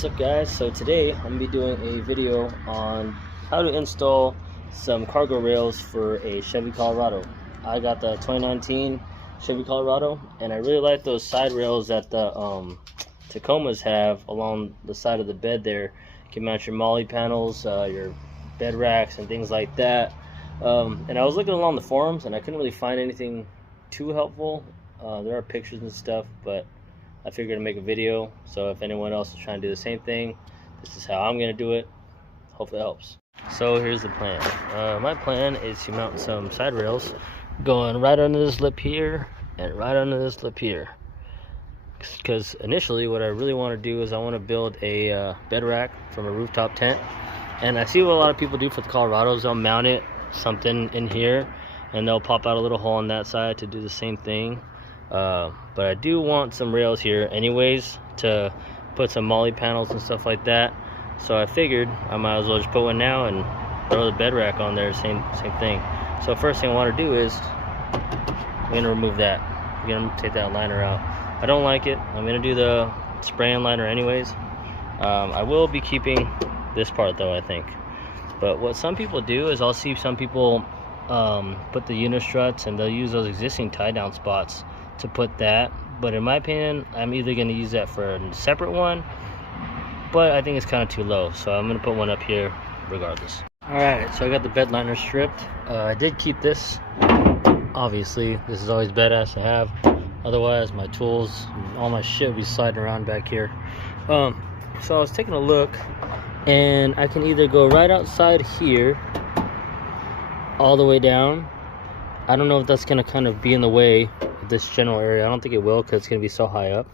What's up guys? So today I'm going to be doing a video on how to install some cargo rails for a Chevy Colorado. I got the 2019 Chevy Colorado and I really like those side rails that the tacomas have along the side of the bed there. You can mount your molly panels, your bed racks and things like that. And I was looking along the forums and I couldn't really find anything too helpful. There are pictures and stuff, but I figured to make a video, so if anyone else is trying to do the same thing, this is how I'm going to do it. Hopefully it helps. So here's the plan. My plan is to mount some side rails going right under this lip here and right under this lip here. Because initially what I really want to do is I want to build a bed rack from a rooftop tent. And I see what a lot of people do for the Colorados. They'll mount it something in here and they'll pop out a little hole on that side to do the same thing. But I do want some rails here anyways to put some molly panels and stuff like that. So I figured I might as well just put one now and throw the bed rack on there, same thing. So first thing I want to do is I'm going to remove that. I'm going to take that liner out. I don't like it. I'm going to do the spray-in liner anyways. I will be keeping this part though, I think. But what some people do is I'll see some people put the uni-struts and they'll use those existing tie-down spots to put that, but in my opinion I'm either going to use that for a separate one, but I think it's kind of too low, so I'm going to put one up here regardless. Alright, so I got the bed liner stripped. I did keep this, obviously this is always badass to have, otherwise my tools, all my shit will be sliding around back here. So I was taking a look and I can either go right outside here all the way down. I don't know if that's going to kind of be in the way of this general area. I don't think it will because it's going to be so high up.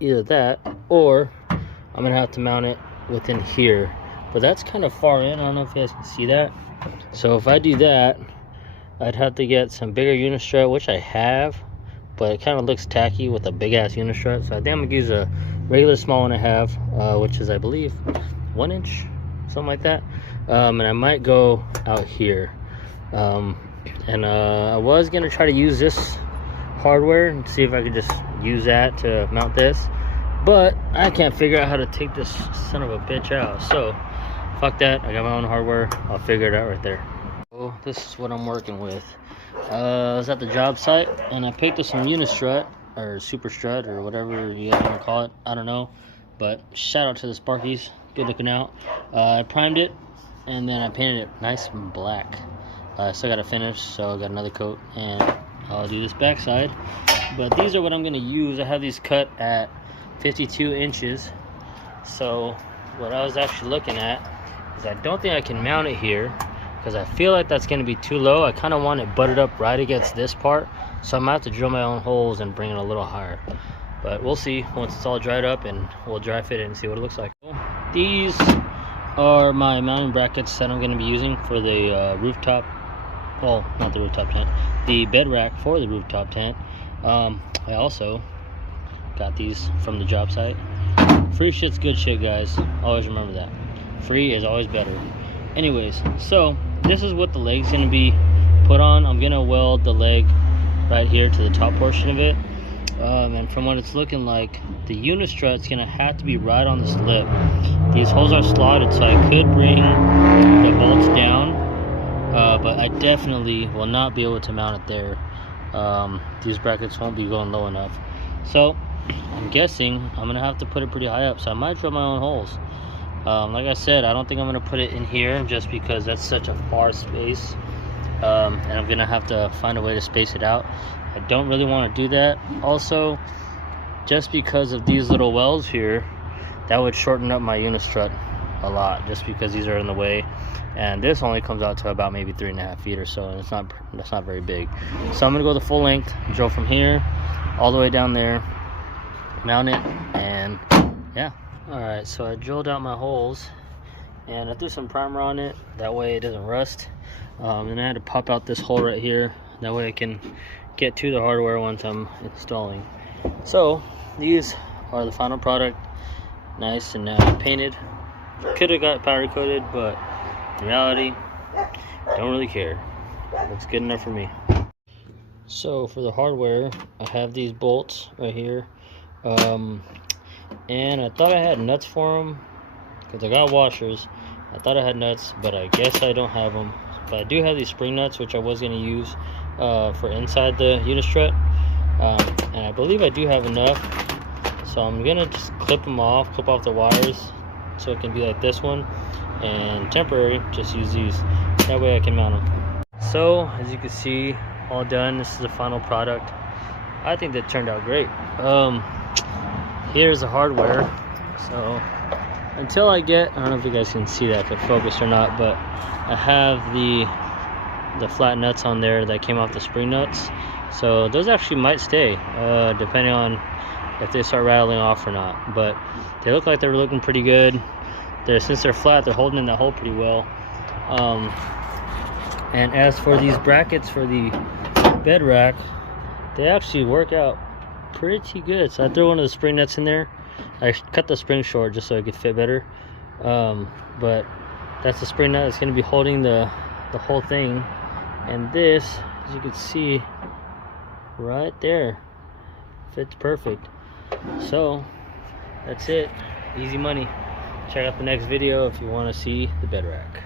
Either that or I'm going to have to mount it within here. But that's kind of far in. I don't know if you guys can see that. So if I do that, I'd have to get some bigger uni-strut, which I have. But it kind of looks tacky with a big ass uni-strut. So I think I'm going to use a regular small one I have, which is I believe 1 inch, something like that. And I might go out here. I was gonna try to use this hardware and see if I could just use that to mount this, but I can't figure out how to take this son of a bitch out, so fuck that. I got my own hardware, I'll figure it out right there. So this is what I'm working with. I was at the job site and I picked up some uni-strut or super strut or whatever you guys want to call it, I don't know, but shout out to the Sparkies, good looking out. I primed it and then I painted it nice and black. I still got to finish, so I got another coat and I'll do this backside. But these are what I'm going to use. I have these cut at 52 inches. So what I was actually looking at is I don't think I can mount it here because I feel like that's going to be too low. I kind of want it butted up right against this part, so I might have to drill my own holes and bring it a little higher. But we'll see once it's all dried up and we'll dry fit it and see what it looks like. These are my mounting brackets that I'm going to be using for the rooftop. Well, not the rooftop tent, the bed rack for the rooftop tent. I also got these from the job site. Free shit's good shit, guys. Always remember that. Free is always better. Anyways, so this is what the leg's gonna be put on. I'm gonna weld the leg right here to the top portion of it. And from what it's looking like, the uni-strut's gonna have to be right on this lip. These holes are slotted, so I could bring the bolts down. But I definitely will not be able to mount it there. These brackets won't be going low enough. So I'm guessing I'm going to have to put it pretty high up. So I might drill my own holes. Like I said, I don't think I'm going to put it in here just because that's such a far space. And I'm going to have to find a way to space it out. I don't really want to do that. Also, just because of these little wells here, that would shorten up my uni-strut a lot just because these are in the way, and this only comes out to about maybe 3.5 feet or so, and that's not very big. So I'm gonna go the full length, drill from here all the way down there, mount it, and yeah. All right, so I drilled out my holes and I threw some primer on it, that way it doesn't rust. And I had to pop out this hole right here, that way I can get to the hardware once I'm installing. So these are the final product, nice and painted. Could have got powder coated, but in reality, don't really care. Looks good enough for me. So for the hardware, I have these bolts right here. and I thought I had nuts for them because I got washers. I thought I had nuts, but I guess I don't have them. But I do have these spring nuts, which I was going to use for inside the uni-strut, and I believe I do have enough. So I'm going to just clip off the wires, so it can be like this one, and temporary just use these. That way I can mount them. So as you can see, all done. This is the final product. I think that turned out great. Here's the hardware. So until I get, I don't know if you guys can see that, if it focused or not, but I have the flat nuts on there that came off the spring nuts. So those actually might stay, depending on if they start rattling off or not. But they look like they're looking pretty good. Since they're flat, they're holding in that hole pretty well. And as for these brackets for the bed rack, they actually work out pretty good. So I threw one of the spring nuts in there. I cut the spring short just so it could fit better. But that's the spring nut that's going to be holding the whole thing. And this, as you can see right there, fits perfect. So that's it. Easy money. Check out the next video if you want to see the bed rack.